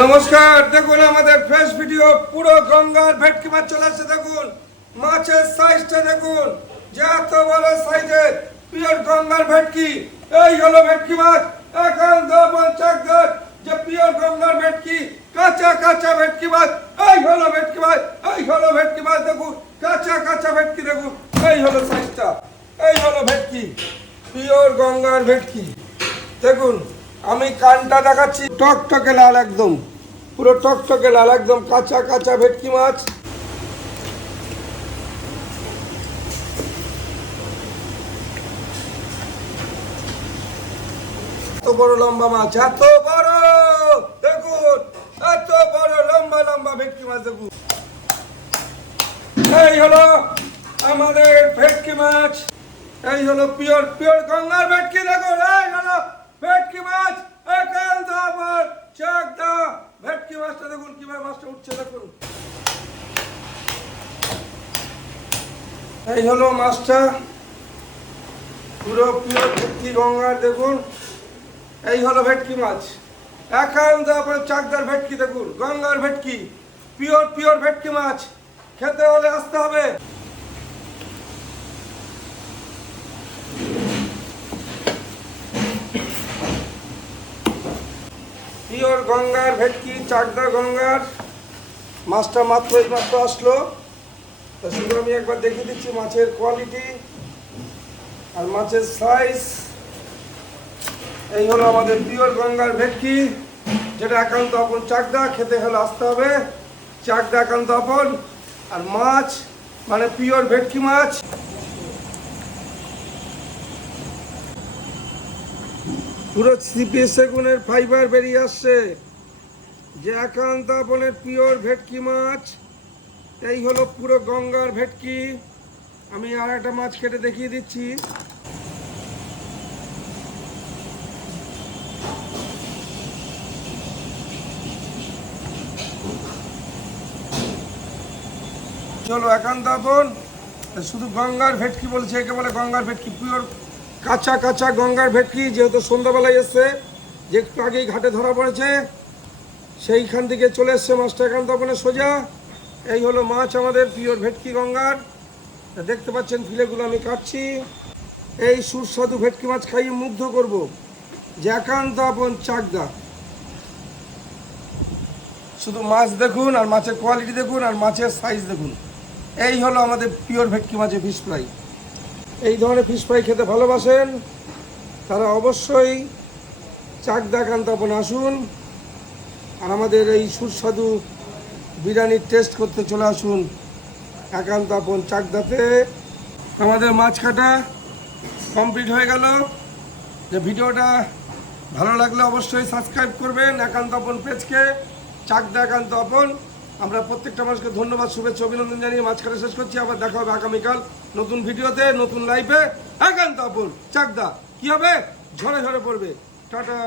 নমস্কার, দেখুন আমাদের ফ্রেশ ভিডিও। পুরো গঙ্গার ভেটকি মাছ চলে আসছে। দেখুন মাছের সাইজটা দেখুন, যে এত বড় সাইজের পিওর গঙ্গার ভেটকি। এই হলো ভেটকি মাছ, একান্ত পঞ্চাশ যে পিওর গঙ্গার ভেটকি, কাঁচা কাঁচা ভেটকি মাছ। এই হলো ভেটকি মাছ, এই হলো ভেটকি মাছ। দেখুন কাঁচা কাঁচা ভেটকি, দেখুন এই হলো সাইজটা। এই হলো ভেটকি, পিওর গঙ্গার ভেটকি। দেখুন আমি কানটা দেখাচ্ছি, টকটকে লাল, একদম পুরো টকটকে লাল, একদম কাঁচা কাঁচা ভেটকি মাছ। এত বড় লম্বা মাছ, এত বড়, দেখুন এত বড় লম্বা লম্বা ভেটকি মাছ। দেখুন এই হলো আমাদের ভেটকি মাছ, এই হলো পিওর পিওর গঙ্গার ভেটকি। দেখুন এই হলো ভেটকি মাছ, একান্ত আমার চাকদা ভেটকি মাছটা। দেখুন কিভাবে মাছটা উঠছে, দেখুন এই হলো মাছটা, পুরো পিওর ভেটকি গঙ্গার। দেখুন এই হলো ভেটকি মাছ, একান্ত আপনার চাকদার ভেটকি। দেখুন গঙ্গার ভেটকি, পিওর পিওর ভেটকি মাছ। খেতে হলে আসতে হবে। পিওর গঙ্গার ভেটকি, চাকদা গঙ্গার মাছটা মাত্র আসলো। তো শুধু আমি একবার দেখিয়ে দিচ্ছি মাছের কোয়ালিটি আর মাছের সাইজ। এই হলো আমাদের পিওর গঙ্গার ভেটকি, যেটা একান্ত আপন চাকদা। খেতে হলে আসতে হবে, চাকদা একান্ত আপন। আর মাছ মানে পিওর ভেটকি মাছ। পুরো সিপি সেগুনের ফাইবার বেরিয়ে আসছে, যে একান্ত আপনের পিওর ভেটকি মাছ। এই হলো পুরো গঙ্গার ভেটকি। আমি আর একটা মাছ কেটে দেখিয়ে দিচ্ছি। চলো একান্ত আপন, শুধু গঙ্গার ভেটকি বলছে, একে বলে গঙ্গার ভেটকি, পিওর কাঁচা কাঁচা গঙ্গার ভেটকি। যেহেতু সন্ধ্যাবেলায় এসছে, যে একটু আগেই ঘাটে ধরা পড়েছে, সেইখান থেকে চলে এসছে মাছটা একান্ত আপনের সোজা। এই হলো মাছ আমাদের পিওর ভেটকি গঙ্গার। দেখতে পাচ্ছেন ফিলেগুলো আমি কাটছি। এই সুস্বাদু ভেটকি মাছ খাইয়ে মুগ্ধ করব, যে একান্ত আপন চাকদা। শুধু মাছ দেখুন, আর মাছের কোয়ালিটি দেখুন, আর মাছের সাইজ দেখুন। এই হলো আমাদের পিওর ভেটকি মাছের ফিশ ফ্রাই। এই ধরনের ফিশ ফ্রাই খেতে ভালোবাসেন তারা অবশ্যই চাকদা একান্ত আপন আসুন, আর আমাদের এই সুস্বাদু বিরিয়ানির টেস্ট করতে চলে আসুন একান্ত আপন চাকদাতে। আমাদের মাছ কাটা কমপ্লিট হয়ে গেল। যে ভিডিওটা ভালো লাগলে অবশ্যই সাবস্ক্রাইব করবেন একান্ত আপন পেজকে, চাকদা একান্ত আপন। আমরা প্রত্যেকটা মানুষকে ধন্যবাদ, শুভেচ্ছা, অভিনন্দন জানিয়ে মাছ কাটা শেষ করছি। আবার দেখা হবে আগামীকাল নতুন ভিডিওতে, নতুন লাইভে। একান্ত আপন চাকদা কি হবে, ঝরে ঝরে পড়বে। টাটা।